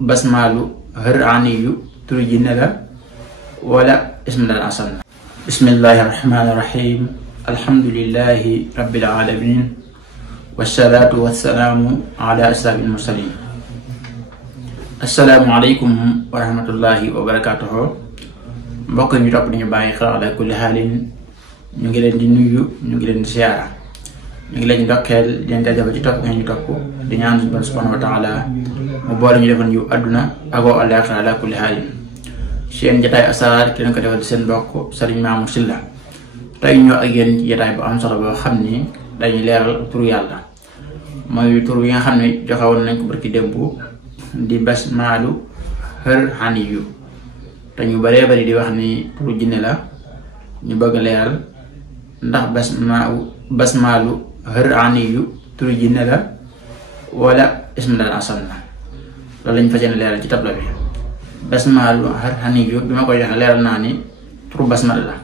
basmaalu hëraniyu turu jinne la wala ismu dal asal. bismillahi rahmaani rahim. alhamdulillahi rabbil alamin wasalaatu wasalaamu ala ashrafil mursalin. assalaamu aleykum wa rahmatullahi wa barakatuhu. mbokk ñu topp dañu bàyyi xel ala kulli xaalin ñu ngi leen di nuyu, ñu ngi leen di siyaara, ñu ngi leen di ndokkeel di leen jaajëfal ci topp ngeen ñu topp di ñaan suñu Boroom subhanahu wa taala mu boole ñu defal yu àdduna ak àllaaxira ala kulli xaalin. seen jotaay Asraar ki leen ko defal di seen mbokk Serigne Mamour Sylla. tey ñoo ak yéen ci jotaay bu am solo boo xam ni dañuy leeral turu yàlla, mooy tur bi nga xam ne joxe woon nañ ko barki démb di basmaalu hëraniyu te ñu bëree bëri di wax ni turu jinne la. ñu bëgg a leeral ndax basmaalu hëraniyu turu jinne la wala ismu dal asal la. loolu lañ fas yéene leeral ci tabla bi. basmaalu hëraniyu bi ma koy joxe leeral naa ni turu basmala la,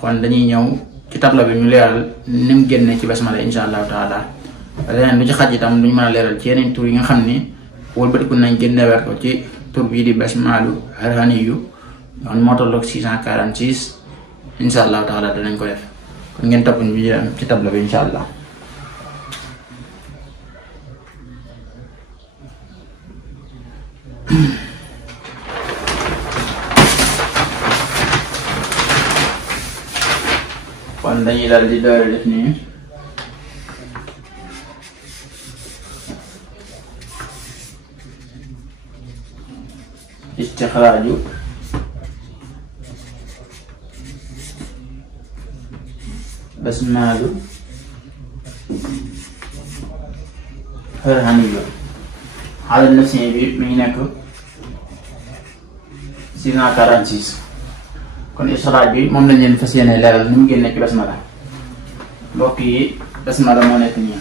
kon dañuy ñëw ci tabla bi ñu leeral ni mu génne ci basmala insha allahu taala. leneen lu ci xaj itam duñu mën a leeral ci yeneen tur yi nga xam ni wëlbatiku nañ génnewaat ko ci tur bii di basmaalu hëraniyu nga xam moo tolloog 646. insha allahu taala danañ ko def, kon ngeen topp ñu ci tabla bi insha allah. kon dañuy daal di door def nii istixraaju basmaalu hëraniyu ala nafsi bi mi ngi nekk 646. kon istixraaj bi moom lañ leen fas yéene leeral ni mu génne ci basmala. mbokk yi basmala moo nekk nii.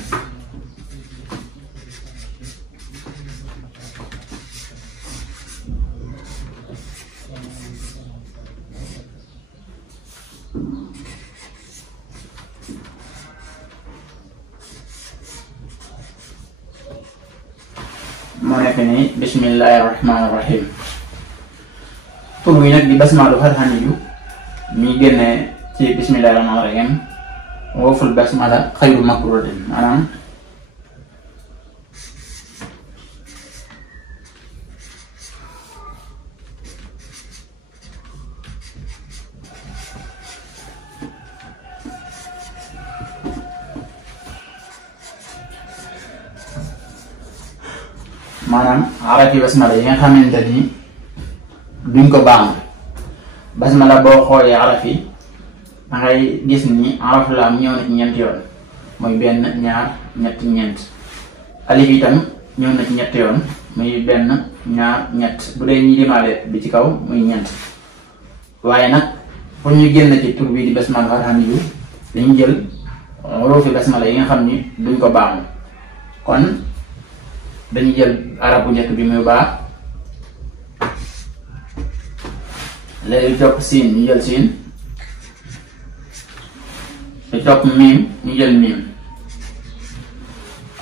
moo nekk nii bismillahi rahmaani rahim. tur bi nag di basmaalu hëraniyu mi génne ci bismillahi rahmaani rahim wooful basmala xayru makruuhin maanaam arafi basmala yi nga xamante ni duñ ko baamu. basmala boo xoolee araf yi dangay gis ni arafu laam ñëw na ci ñeent yoon, muy benn ñaar ñett ñeent. alif itam ñëw na ci ñett yoon, muy benn ñaar ñett, bu dee ñi limaale bi ci kaw muy ñeent. waaye nag pour ñu génn ci tur bii di basmala hëraniyu dañu jël ruufi basmala yi nga xam ni duñ ko baamu. kon dañuy jël arab bu njëkk bi muy baa, léegi topp siin ñu jël siin, lu topp miim ñu jël miim,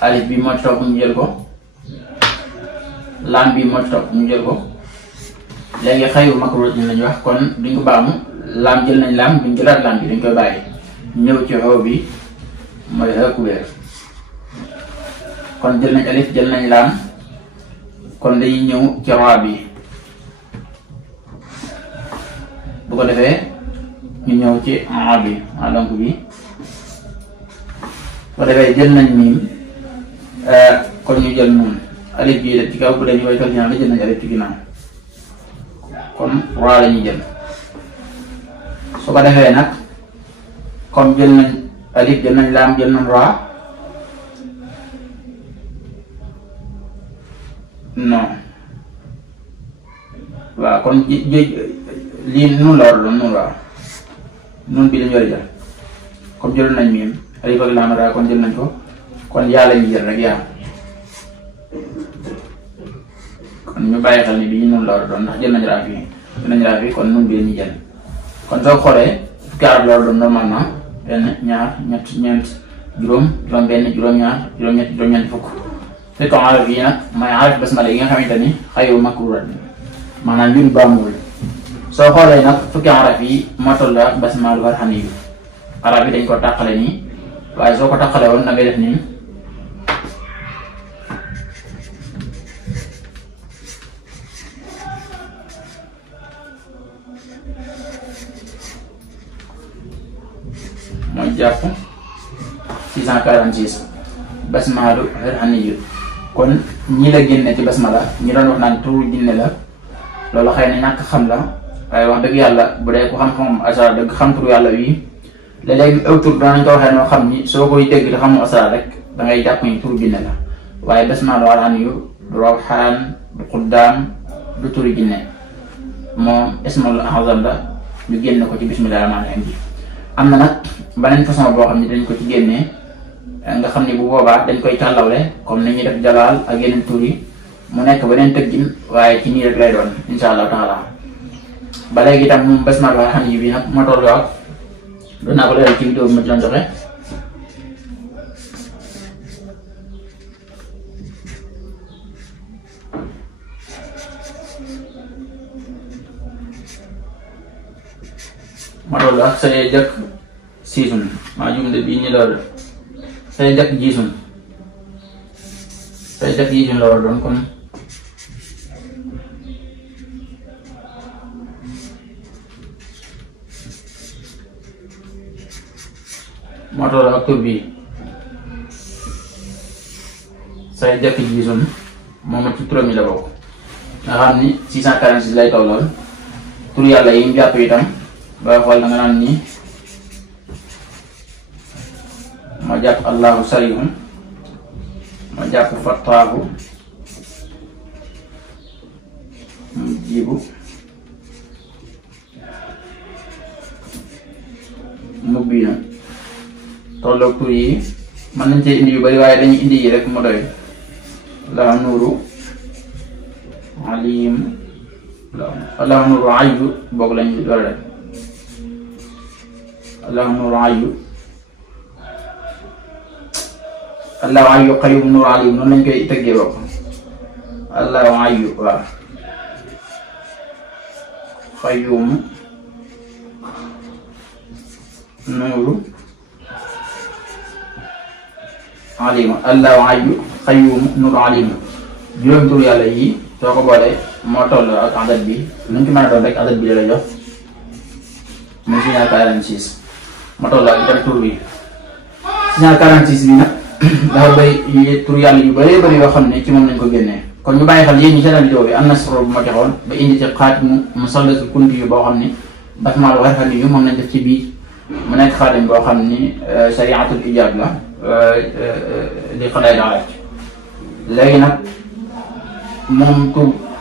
alif bi moo topp ñu jël ko, laam bi moo topp ñu jël ko. léegi xayru makruuh lañu wax, kon duñ ko baamu. laam jël nañ laam, duñ jëlaat laam bi, dañ koy bàyyi ñëw ci xaw bi mooy hëkubeer. kon jël nañ alif jël nañ laam, kon dañuy ñëw ci raa bi. bu ko defee ñu ñëw ci aa bi donc bi. bu ko defee jël nañ miim, kon ñu jël nuun. alif bii def ci kaw, bu dee ñu koy toog ginnaaw la jël nañ alif ci ginnaaw, kon raa la ñuy jël. su ko defee nag comme jël nañ alif jël nañ laam jël nañ raa, non waaw kon lii nun la war a doon nun waaw nun bi lañu war a jël. comme jël nañ miim alif ak laam raa kon jël nañ ko, kon yaa lañu jël rek yaa. kon ñu bàyyi xel ni bii nun la war a doon ndax jël nañ raa fii, jël nañ raa fii, kon nun bi lañuy jël. kon soo xoolee fukki arab la war a doon normalement, benn ñaar ñett ñeent juróom, juróom benn, juróom ñaar, juróom ñett, juróom ñeent fukk. fekk araf yi nag mooy araf basmala yi nga xamante ni xayru makrurat maanaam yu baamuwul. soo xoolee nag fukki araf yi moo toll ak basmalu harxani yu araf yi dañ ko tàqale nii waaye soo ko tàqale woon da ngay def nii mooy jàpp 646 basmalu harxani yu. kon ñi la génne ci basmala ñi doon wax naan turu jinne la loolu xëy na ñàkk xam la waaye wax dëgg yàlla bu dee ko xam-xam asrar dëgg xam turu yàlla wii léeg-léeg aw tur danañ ko waxee noo xam ni soo koy dégg te xamu asrar rek da ngay jàpp ni turu jinne la waaye basmalu harxani yu du rawxaan du xuddaam du turu jinne moom ismul azam la ñu génne ko ci bismillahi rahmaani rahiim bi. am na nag beneen façon boo xam ne dañ ko ci génnee nga xam ni bu boobaa dañ koy tàllawle comme ni ñuy def jalaal ak yeneen tur yi mu nekk beneen tëggin waaye ci nii rek lay doon insha allahu taala. ba léegi itam moom basmalu harxani yu bi nag ma toll ak doon naa ko leeral ci vidéo bi ma ci doon joxe. ma toll ak say jëkk siisun maa jum de bii ñu loolu say jëkk jiisun say jëkk jiisun la war doon kon moo toll ak tur bii say jëkk jiisun moom ci turam yi la bokk nga xam ni 646 lay tollool tur yàlla yi mu jàpp itam booy xool da nga naan nii ma jàpp allahu sarihun ma jàpp fattaahu mujibu mubina tolloog tur yi mën nañ cee indi yu bari waaye dañuy indi yi rek mu doy la nuuru alim la nuuru ayu boog lañu doole rek allahu nuuru ayu allahu ayu qayyum nuuru alim noonu lañ koy tëggee bopp allahu ayu waaw qayyum nuuru alim allahu ayu qayyum nuuru alim juróom tur yàlla yi soo ko boolee moo toll ak adat bi luñ ci mën a doon rek adat bi da lay jox muy 646 ma toll ak itam tur bi 646 bi nag dafa bëri tur yàlla yu bëree bëri yoo xam ne ci moom lañ ko génnee kon ñu bàyyi xel yéen ñi seetaan vidéo bi am na solo bu ma joxoon ba indi ci xaatimu musallasul kunti yu boo xam ne basmalu harxani yu moom lañ def ci biir mu nekk xaatim boo xam ni sariatul ijaab la li xadaay daalaaj léegi nag moom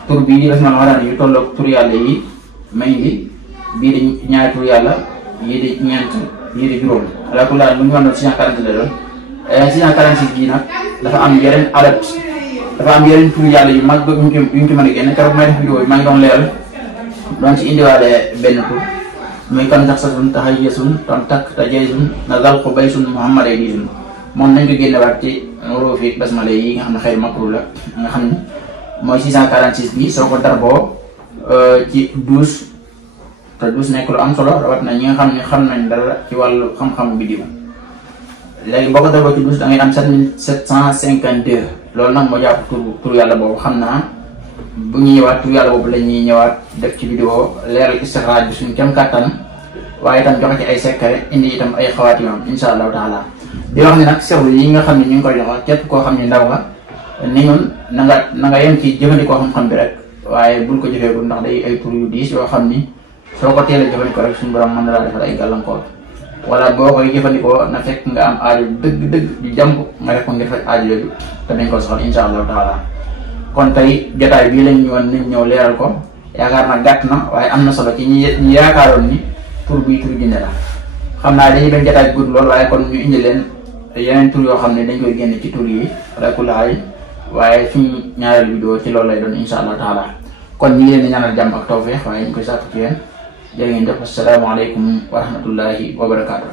tur bii di basmalu harxani yu tolloog tur yàlla yi may indi bii di ñaari tur yàlla yii di ñeent yii di juróom ala kulli haal lu ñu mënoon 646 la doon 646 bii nag dafa am yeneen adat dafa am yeneen tur yàlla yu mag yu ñu ci mën a génne keroog may def vidéo bi maa ngi doon leeral doon ci indiwaale benn tur muy kan sax sasun taxayesun ton takk tajaysun na dal ko baysun muhammaday diisun moom nañ ko génnewaat ci ruufi basmala yi nga xam ne xëy makru la nga xam ne mooy 646 bi soo ko darboo ci 12 te 12 nekk lu am solo rawat na ñi nga xam ne xam nañ dara ci wàllu xam-xam bidiw léegi boo ko darboo ci 12 da ngay am 7752 loolu nag moo jàpp tur yàlla boobu xam naa bu ñu ñëwaat tur yàlla boobu la ñuy ñëwaat def ci vidéo leeral istixraaj bi suñ kem kàttan waaye itam joxe ci ay secret indi itam ay xawaati yoon insha allahu taala di wax ne nag seetlu yi nga xam ne ñu ngi koy joxe képp koo xam ne ndaw nga ni ñun na nga yem ci jëfandikoo xam-xam bi rek waaye bul ko jëfeegul ndax day ay tur yu diis yoo xam ni soo ko teelee jëfandikoo rek suñu borom mën na laa defal ay gàllankoor wala boo koy jëfandikoo na fekk nga am aajo dëgg-dëgg di jàmp nga def ko ngir faj aajo yooyu te dañ ko soxla insha allahu taala kon tey jotaay bii lañ ñëwoon nañ ñëw leeral ko yaakaar na gàtt na waaye am na solo ci ñi yaakaaroon ni tur bii tur jinne la xam naa dañuy bañ jotaay gudd lool waaye kon ñu indi leen yeneen tur yoo xam ne dañ koy génne ci tur yi rekulaay waaye suñu ñaareelu vidéo ci loolu lay doon insha allahu taala kon ñi leen di ñaanal jàmm ak tawfeex waaye ñu koy sàkku ci yéen jërë ngeen jëf asalaamaaleykum wa rahmatullahi wa barakaatu.